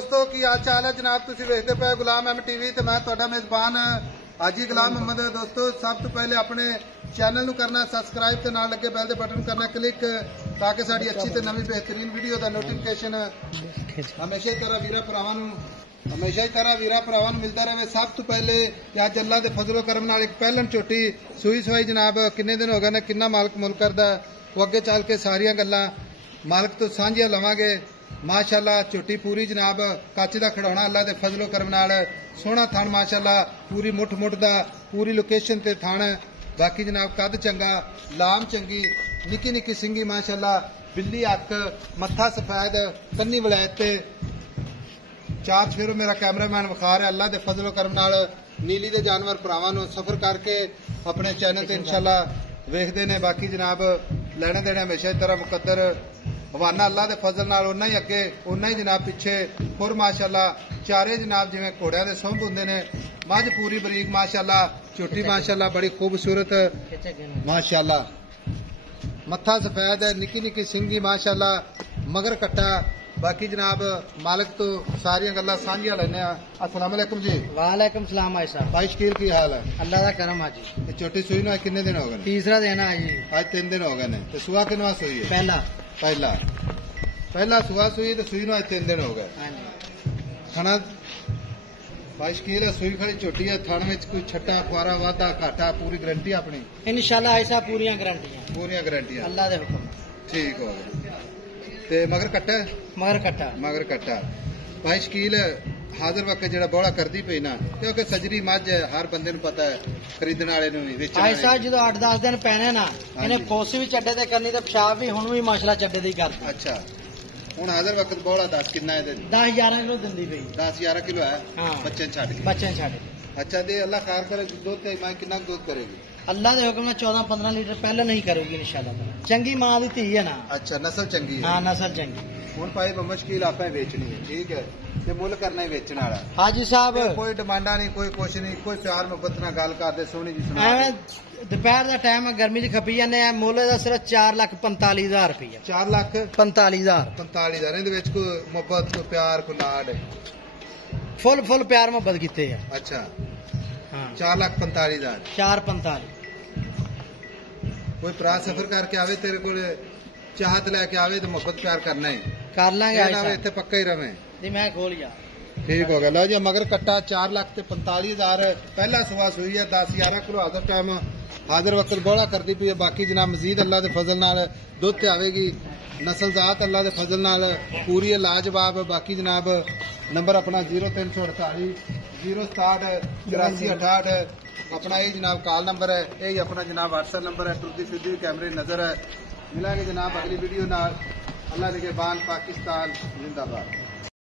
दोस्तों की हाल चाल है जनाब। तुसीं वेखदे पे गुलाम एम टीवी ते मैं तुहाडा मेजबान हाजी गुलाम मोहम्मद। दोस्तों सब तो पहले अपने चैनल नूं करना सब्सक्राइब ते नाल लगे बैल दे बटन करना क्लिक ताकि साडी अच्छी ते नवी बेहतरीन वीडियो दा नोटिफिकेशन हमेशा वीरा भरावां नूं मिलता रहे। सब तो पहले अज अल्लाह दे फजलो करम नाल एक पहलन झोटी सूई सवाई जनाब किन्ने दिन हो गए ने, किन्ना मालक मुल करदा वो अगे चल के सारियां गल्लां मालक तो सांझियां लवांगे। माशाअल्लाह झोटी पूरी जनाब कच दा खड़ौना अल्लाह दे फजलो करम नाल सोहना थण माशाअल्लाह पूरी मुठ दा पूरी लोकेशन ते थण। बाकी जनाब कद चंगा लाम चंगी निकी निकी सिंगी माशाअल्लाह बिल्ली अक मत्था सफेद कन्नी वलैत ते चार फेरो मेरा कैमरामैन विखा रहा। अल्लाह दे फजलो करम नाल नीली दे जानवर भरावां नूं सफर करके अपने चैनल ते इंशाअल्लाह वेखदे ने। बाकी जनाब लेने देने हमेशा इस तरह मुकद्दर हवाना अल्लाह दे फजल नाल उन्ना ही अगे उन्ना ही जनाब पिछे खुर माशाअल्लाह चारे जनाब जिवें घोड़ियां दे सुंभ हुंदे ने। मझ पूरी बरीक माशाअल्लाह झोटी माशाअल्लाह बड़ी खूबसूरत माशाअल्लाह मत्था सफेद है निकी निकी सिंगी माशाअल्लाह मगर कट्टा। बाकी जनाब मालिक तो सारियां गल्लां सांझियां लैने। अस्सलाम वालेकुम जी। वालेकुम सलाम भाई साहब। भाई शकील की हाल है? अल्लाह का करम हाजी। छोटी सुई नु कितने दिन हो गए? तीसरा दिन है जी। आज 3 दिन हो गए ने। तो सुआ किनवा सुई है? पहला सुआ सुई तो सुई नु आज 3 दिन हो गए। खाना भाई शकील है सुई खड़ी छोटी है थाने में कोई छट्टा खुआरा वादा घाटा पूरी गारंटी अपनी इंशाल्लाह ऐसा पूरियां गारंटियां अल्लाह दे हुक्म। ठीक हो गया ते मगर कट्टा भाई शकील हाजिर वक्त जेड़ा बौड़ा करदी पई ना क्योंकि सजरी मझ हर बंदे नूं पता है खरीदने वाले नूं भी ऐसा जो 8-10 दिन पैने ना इन्हें कोसी भी चड्डे ते करनी ते पेशाब भी हुण भी माशाल्लाह चड्डे दी करदी। अच्छा हुण हाजिर वक्त बौड़ा 10 कितना है? 10-11 किलो दिंदी पई। 10-11 किलो है। हां बच्चे छाड़ अच्छा दे अल्लाह खार करे दूध ते मां कितना दूध करेगी? अल्लाह दे हुक्म नाल 14-15 लीटर पहले नहीं करूगी इंशाल्लाह। चंगी मां दी धी है ना। अच्छा नस्ल चंगी है। हां नस्ल चंगी। हुण भाई मुश्किल आपे बेचनी है ठीक है ते मुल करना ही बेचने वाला। हाजी साहब कोई डिमांडा नहीं कोई कुछ नहीं कोई प्यार मोहब्बत नाल गल करदे सोहनी जी सुना। दोपहर का टाइम गर्मी च खपी जाने मुल दा सिर्फ 4,45,000 रुपया। 4,45,000 इहदे विच कोई मोहब्बत कोई प्यार कोई लाड फुल प्यार मोहब्बत कीते है। अच्छा हाँ 4,45,000 4,45 कोई भरा सफर करके आवे तेरे को चाहत लैके आवे तो मोहब्बत प्यार करना ही कर लांगे इत्थे पक्का ही रवे। नहीं मैं खोल गया ठीक हो गया। लो जी मगर कट्टा 4,45,000 पहला सुबह सुई है 10-11 किलो हाजिर टाइम हाजिर वक्त बौड़ा करती पई है। बाकी जनाब मजीद अल्लाह के फजल नाल दुध ते आवेगी नस्ल जात अल्लाह के फजल नाल पूरी है लाजवाब। बाकी जनाब नंबर अपना 0348 067 8468 अपना यही जनाब कॉल नंबर है। यही अपना जनाब व्हाट्सएप नंबर है। टुरती फिरती कैमरे नजर है। मिलेंगे जनाब अगली वीडियो नाल। अल्लाह निगहबान पाकिस्तान जिंदाबाद।